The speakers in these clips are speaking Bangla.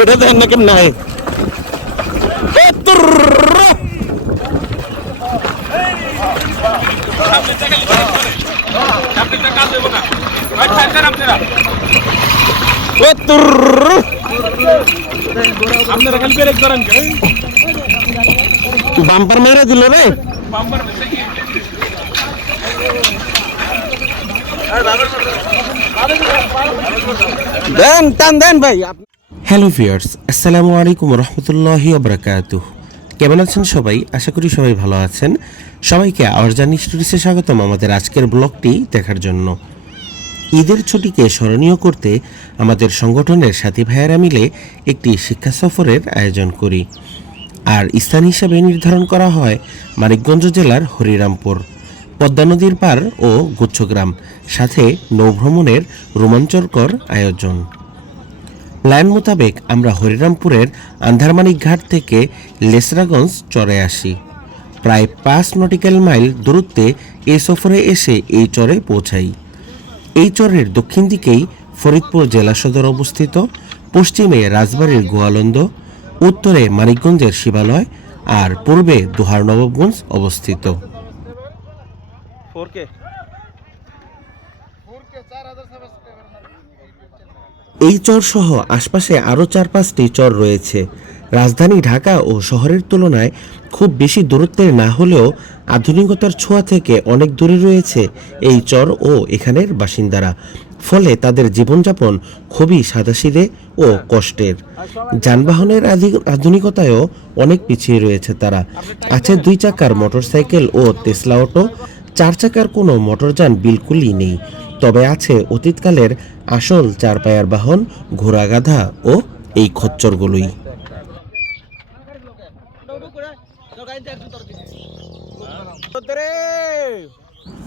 ওটা দেখেন না কেমন নাই বাম্পার মেরে দিল রে। দেন টান দেন ভাই। হ্যালো ভিউয়ার্স, আসসালামু আলাইকুম রহমতুল্লাহি ওয়া বারাকাতুহু। কেমন আছেন সবাই? আশা করি সবাই ভালো আছেন। সবাইকে আওয়ারজানি স্টুডিওসে স্বাগতম আমাদের আজকের ব্লগটি দেখার জন্য। ঈদের ছুটিকে স্মরণীয় করতে আমাদের সংগঠনের সাথী ভাইয়েরা মিলে একটি শিক্ষা সফরের আয়োজন করি। আর স্থান হিসাবে নির্ধারণ করা হয় মানিকগঞ্জ জেলার হরিরামপুর, পদ্মা নদীর পার ও গুচ্ছগ্রাম, সাথে নৌভ্রমণের রোমাঞ্চকর আয়োজন। প্ল্যান মোতাবেক আমরা হরিরামপুরের আন্ধারমানিক ঘাট থেকে লেসরাগঞ্জ চরে আসি। প্রায় 5 নটিক্যাল মাইল দূরত্বে এই সফরে এসে এই চরে পৌঁছাই। এই চরের দক্ষিণ দিকেই ফরিদপুর জেলা সদর অবস্থিত, পশ্চিমে রাজবাড়ির গোয়ালন্দ, উত্তরে মানিকগঞ্জের শিবালয় আর পূর্বে দোহার নবাবগঞ্জ অবস্থিত। এই চর সহ আশপাশে আরও 4-5টি চর রয়েছে। রাজধানী ঢাকা ও শহরের তুলনায় খুব বেশি দূরত্বের না হলেও আধুনিকতার ছোঁয়া থেকে অনেক দূরে রয়েছে এই চর ও এখানের বাসিন্দারা। ফলে তাদের জীবনযাপন খুবই সাদাসিধে ও কষ্টের। যানবাহনের আধুনিকতায়ও অনেক পিছিয়ে রয়েছে তারা। আছে 2 চাকার মোটরসাইকেল ও টেসলা অটো, 4 চাকার কোনো মোটরযান বিলকুলই নেই। তবে আছে অতীতকালের আসল 4 পায়ার বাহন, ঘোড়া গাধা ও এই খচ্চরগুলোই।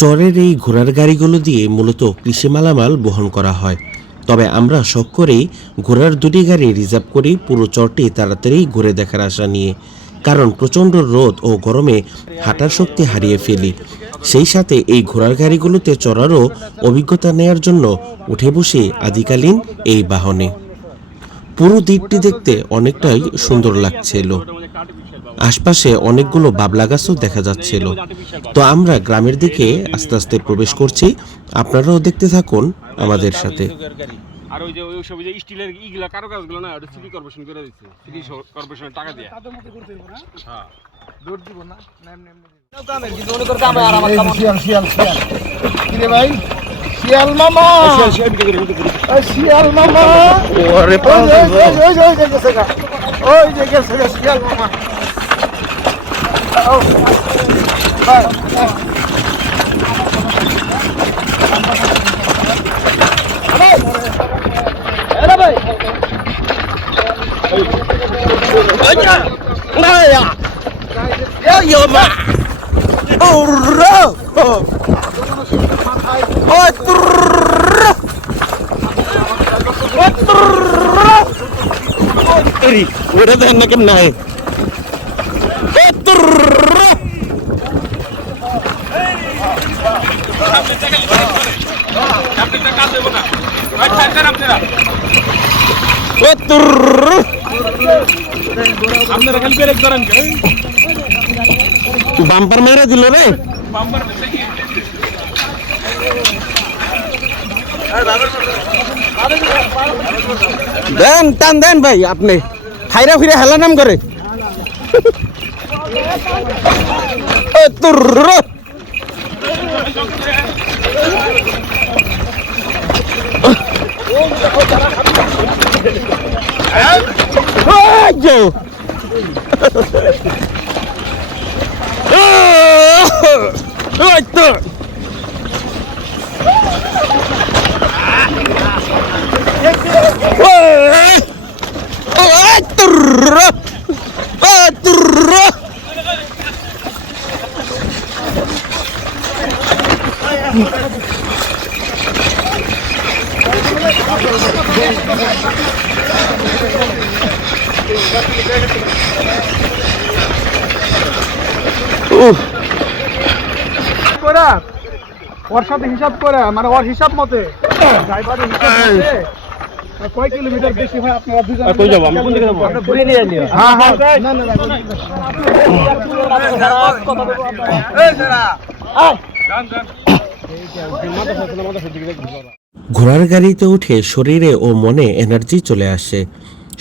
চরের এই ঘোড়ার গাড়িগুলো দিয়ে মূলত কৃষি মালামাল বহন করা হয়। তবে আমরা শখ করেই ঘোড়ার 2টি গাড়ি রিজার্ভ করি পুরো চরটি তাড়াতাড়ি ঘুরে দেখার আশা নিয়ে, কারণ প্রচণ্ড রোদ ও গরমে হাঁটার শক্তি হারিয়ে ফেলি। সেই সাথে এই ঘোড়ার গাড়িগুলোতে চড়ারও অভিজ্ঞতা নেয়ার জন্য উঠে বসি আদিকালীন এই বাহনে। পুরো দ্বীপটি দেখতে অনেকটাই সুন্দর লাগছিল। আশপাশে অনেকগুলো বাবলা গাছও দেখা যাচ্ছিল। তো আমরা গ্রামের দিকে আস্তে আস্তে প্রবেশ করছি, আপনারাও দেখতে থাকুন আমাদের সাথে। আর ওই যে ওই সব যে স্টিলের ইগুলা কারো কাজগুলো না, ওটা সিটি কর্পোরেশন করে দিচ্ছে, সিটি কর্পোরেশনের টাকা দিয়ে। তাদের মধ্যে করতে হবে না? হ্যাঁ, দৌড় দিব না, নেম কামের কিন্তু অনেক কাম আর আমার কাম শিয়াল কি রে ভাই? শিয়াল মামা, শিয়াল মামা, ওরে পাও ওই যে গেছে গা, ওই যে গেছে শিয়াল মামা। ও ভাই এলা ভাই Naya! Yo ma! Urra! Eri, udah dah nak kenal. Bumper মেরে দিল রে। দেন টান দেন ভাই, আপনি খাইরা ফিরে হেলা নাম করে। ওর সাথে হিসাব করে, মানে ওর হিসাব মতে কয় কিলোমিটার বেশি হয় আপনারা দুজন কই যাব আমি কোন দিকে যাব আপনি ঘুরে নিয়ে নিও হ্যাঁ হ্যাঁ না না এই দাঁড়া যান যান ঘোড়ার গাড়িতে উঠে শরীরে ও মনে এনার্জি চলে আসে।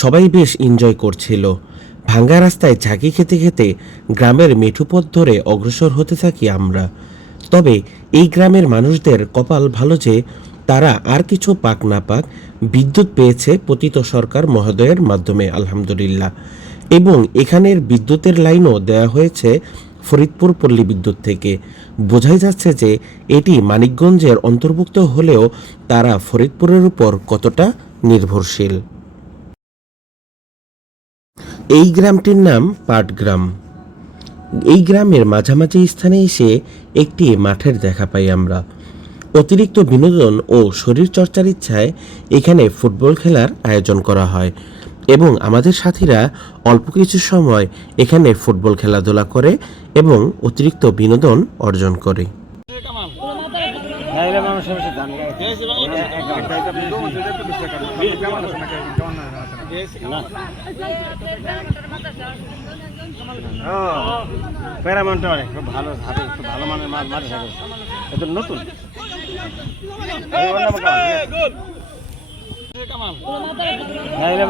সবাই বেশ এনজয় করছিল। ভাঙ্গা রাস্তায় ঝাঁকি খেতে খেতে গ্রামের মেঠু পথ ধরে অগ্রসর হতে থাকি আমরা। তবে এই গ্রামের মানুষদের কপাল ভালো যে তারা আর কিছু পাক না পাক বিদ্যুৎ পেয়েছে পতিত সরকার মহোদয়ের মাধ্যমে, আলহামদুলিল্লাহ। এবং এখানের বিদ্যুতের লাইনও দেওয়া হয়েছে ফরিদপুর পল্লী বিদ্যুৎ থেকে। বোঝাই যাচ্ছে যে এটি মানিকগঞ্জের অন্তর্ভুক্ত হলেও তারা ফরিদপুরের উপর কতটা নির্ভরশীল। এই গ্রামটির নাম পাটগ্রাম। এই গ্রামের মাঝামাঝি স্থানে এসে একটি মাঠের দেখা পাই আমরা। অতিরিক্ত বিনোদন ও শরীরচর্চার ইচ্ছায় এখানে ফুটবল খেলার আয়োজন করা হয় এবং আমাদের সাথীরা অল্প কিছু সময় এখানে ফুটবল খেলাধুলা করে এবং অতিরিক্ত বিনোদন অর্জন করে। প্যারামাউন্টটা অনেক খুব ভালো হাতে খুব ভালো মানের মাছ মাঝে সাথে এটা নতুন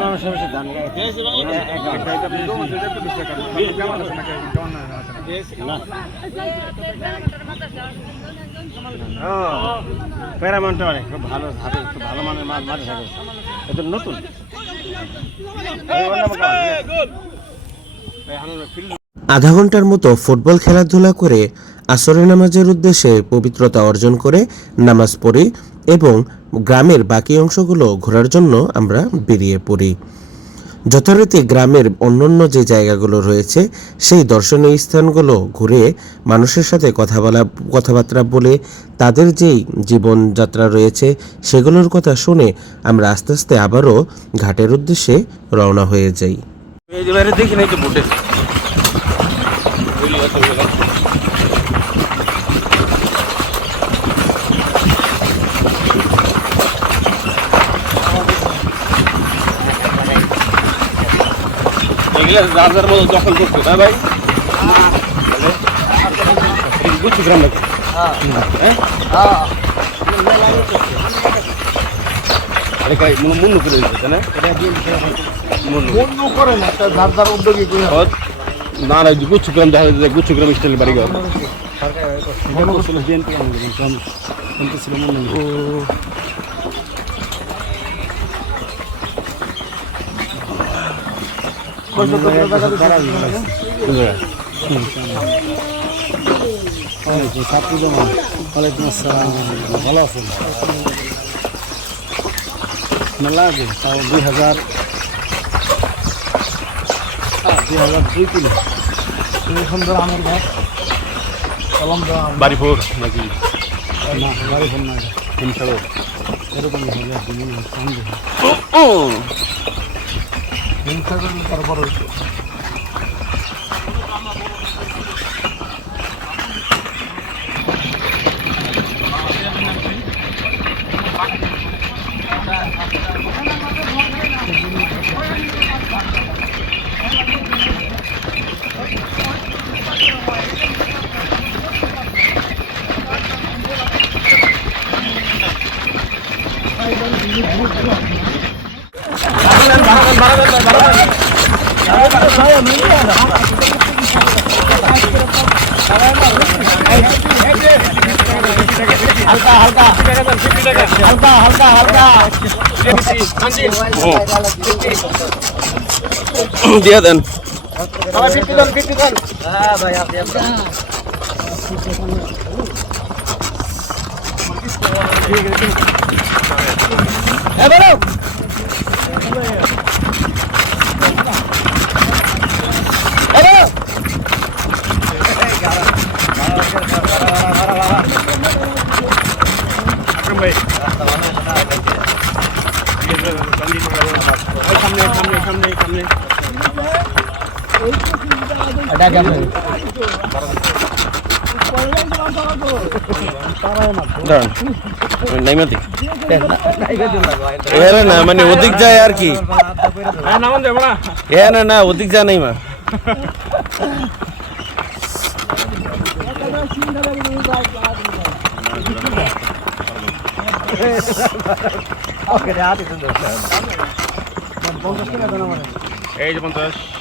মানুষের বেশি দাম প্যারামাউন্টটা অনেক খুব ভালো হাতে খুব ভালো মানের মাছ মাঝে সাথে এটা নতুন আধা ঘন্টার মতো ফুটবল খেলাধুলা করে আসরের নামাজের উদ্দেশ্যে পবিত্রতা অর্জন করে নামাজ পড়ি এবং গ্রামের বাকি অংশগুলো ঘোরার জন্য আমরা বেরিয়ে পড়ি। যথারীতি গ্রামের অন্যান্য যে জায়গাগুলো রয়েছে সেই দর্শনীয় স্থানগুলো ঘুরে মানুষের সাথে কথাবার্তা বলে তাদের যেই জীবনযাত্রা রয়েছে সেগুলোর কথা শুনে আমরা আস্তে আস্তে আবারও ঘাটের উদ্দেশ্যে রওনা হয়ে যাই। দেখি নাই তো বোটে রাজার মতো দখল করছে না ভাই বুঝছি গ্রাম নাকি মুন্নু করে দিচ্ছে না না না গুচ্ছ গ্রাম দেখা যায় গুচ্ছ গ্রাম স্টাইল বাড়ি ঘর ভালো আছেন মেলা আছে তাও 2002 কিলো সুন্দর আমার ঘর কলম বাড়ি ফোর নাকি না বাড়ি ফোর না হিমসাগর এরকম হিমসাগর তারপর দিয়ে দেন সামনে নাইমাতি এ না মানে ওদিক যায় আর কি নামান দেবো না এ না না ওদিক যায় নাইমা এই যে 50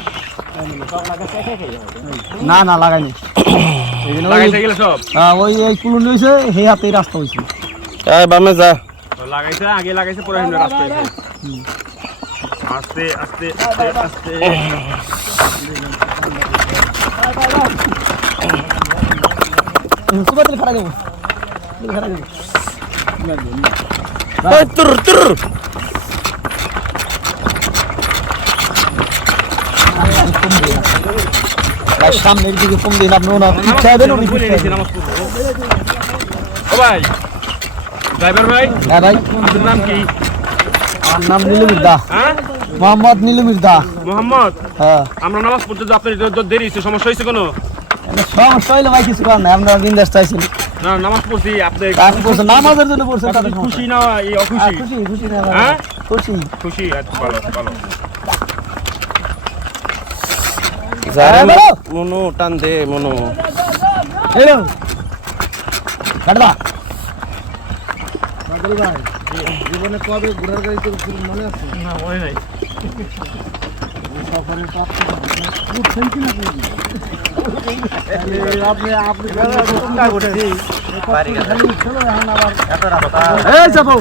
না না লাগাইনি লাগাইছে গেলে সব ওই এই কুলুন হয়েছে সেই হাতেই রাস্তা হয়েছে এই বামে যা লাগাইছে আগে লাগাইছে পরে হিন্দু রাস্তায় আস্তে আস্তে আস্তে আস্তে সুবাদে খাড়া দেবো এই তুর তুর সামনের দিকে কম দিন আপনি ওনার ইচ্ছা দেন উনি নামাজ পড়বো ও ভাই ড্রাইভার ভাই হ্যাঁ ভাই আপনার নাম কি আমার নাম নীলু মির্দা হ্যাঁ মোহাম্মদ নীলু মির্দা মোহাম্মদ হ্যাঁ আমরা নামাজ পড়তে যে আপনার দেরি হয়েছে সমস্যা হয়েছে কোনো সমস্যা হইলে ভাই কিছু করার নাই আমরা বিন্দাস চাইছি না নামাজ পড়ছি আপনি আপনি বলছেন নামাজের জন্য বলছেন আপনি তাদের খুশি না এই অখুশি খুশি খুশি না ভাই হ্যাঁ খুশি খুশি আচ্ছা ভালো ভালো যারে হ্যাঁ, বলো। মনো টান দে মনো হ্যালো কাটবা বাদল ভাই জীবনে কবে ঘোড়ার গাড়িতে মনে আছে না মনে নাই সফরের টপ উঠছেন কি না আপনি আপনি চিন্তা করছি পারি খালি উঠছিল এখন আবার এত রাস্তা এই যাবো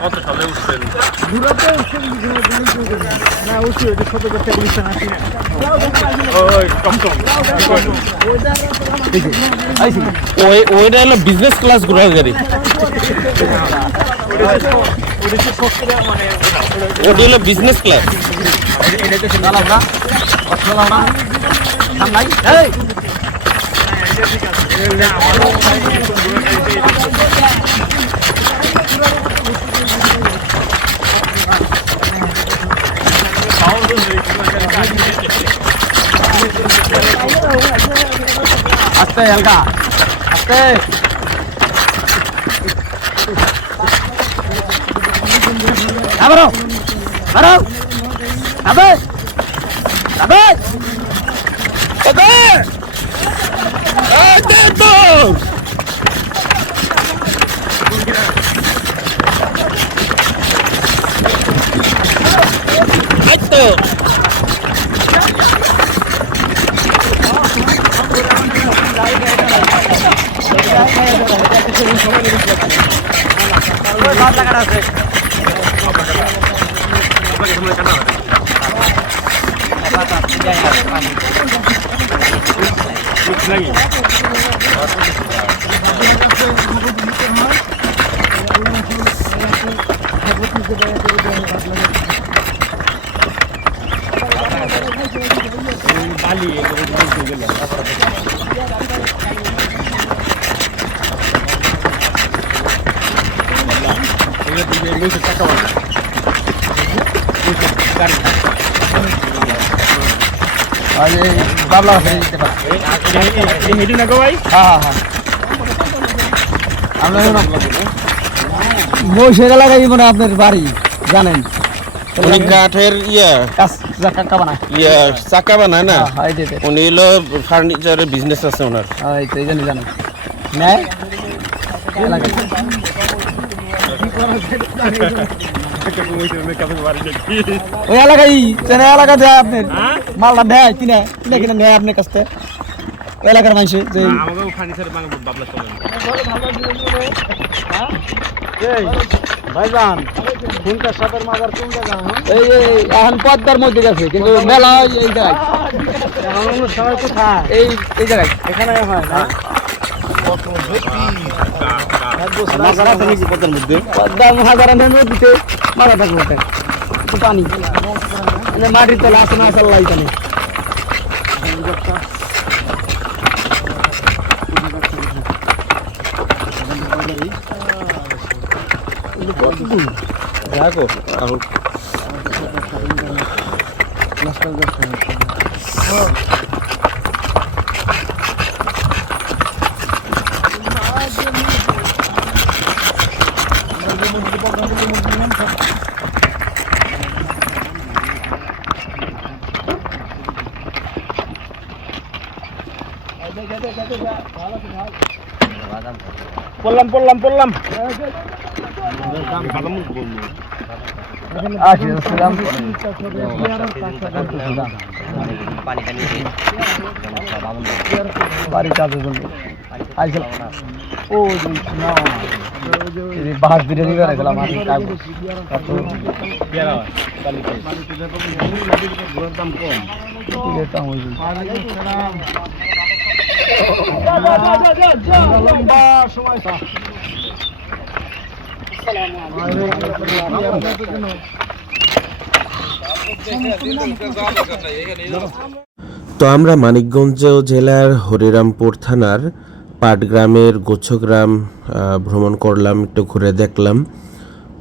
কত সালে উঠছেন ঘোড়াতে উঠছেন না উঠছে এটা ছোট করতে পুলিশ আসি না ওই টমটম আইছি ওইটা হলো বিজনেস ক্লাস ঘোড়ার গাড়ি ওটা হলো বিজনেস ক্লাস চালাও না চালাও না সামলাই এই আস্তে হালকা আস্তে আবারও আবারও আবে আবে ওকে এই দেখো এই তো নাকি বালি আরে বাবলা হয়ে যেতে পারে হেঁটে না গো ভাই হ্যাঁ হ্যাঁ আমরা মহিষের এলাকায় মানে আপনার বাড়ি জানেন উনি কাঠের কাকা বানায় চাকা বানায় না হ্যাঁ এই যে উনি হলো ফার্নিচারের বিজনেস আছে ওনার এই তো এই জন্য জানেন নেয় এলাকায় ওই এলাকায় চেনা এলাকা দেয় আপনার মালটা দেয় কিনে কিনে কিনে নেয় আপনার কাছ থেকে এলাকার মানুষে যে আমাকে ফার্নিচার বাবলা চলে ভাইজান কোনটা সাপের মাজার কোন জায়গা এই এখন পদ্মার মধ্যে গেছে কিন্তু মেলা এই জায়গায় সময় কোথায় এই জায়গায় এখানে হয় না পদ্মা মহাজারের নদীতে মারা থাকবে একটু পানি মাটির তলা আছে না আসাল্লাহ এখানে দেখো পড়লাম বাস বিরিয়ানি বানাইছিলাম তো আমরা মানিকগঞ্জ জেলার হরিরামপুর থানার পাটগ্রামের গোচ্ছগ্রাম ভ্রমণ করলাম, একটু ঘুরে দেখলাম।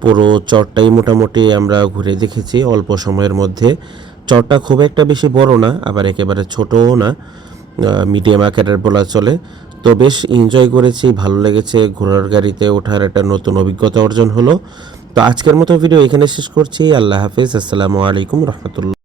পুরো চরটাই মোটামুটি আমরা ঘুরে দেখেছি অল্প সময়ের মধ্যে। চরটা খুব একটা বেশি বড় না, আবার একেবারে ছোটও না, মিডিয়াম আকারের বলা চলে। তো বেশ এনজয় করেছি, ভালো লেগেছে। ঘোড়ার গাড়িতে ওঠার একটা নতুন অভিজ্ঞতা অর্জন হলো। তো আজকের মতো ভিডিও এখানে শেষ করছি। আল্লাহ হাফেজ, আসসালামু আলাইকুম রহমতুল্লাহ।